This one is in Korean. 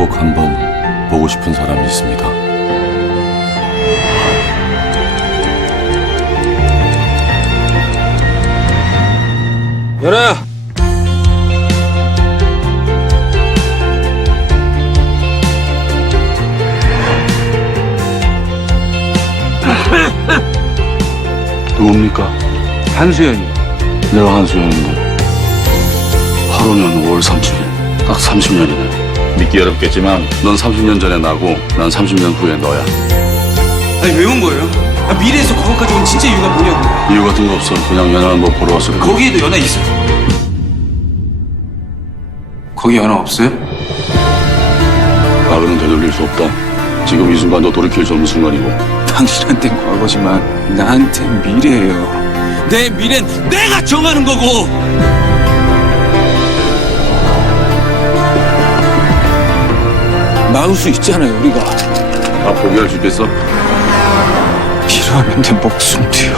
꼭 한번 보고 싶은 사람이 있습니다. 연아야! 누굽니까? 한수연이. 내가 한수연인데 하루는 5월 3일 딱 30년이네. 믿기 어렵겠지만 넌 30년 전에 나고 난 30년 후에 너야. 아니 왜 온 거예요? 미래에서 거기까지 온 진짜 이유가 뭐냐고요? 이유 같은 거 없어. 그냥 연하 한번 보러 왔을 뿐. 거기에도 연하 있어요? 거기 연하 없어요? 과거는 되돌릴 수 없다. 지금 이 순간도 돌이킬 수 없는 순간이고. 당신한텐 과거지만 나한텐 미래예요. 내 미래는 내가 정하는 거고. 막을 수 있잖아요 우리가. 다 포기할 수 있겠어? 필요하면 내 목숨 뒤요.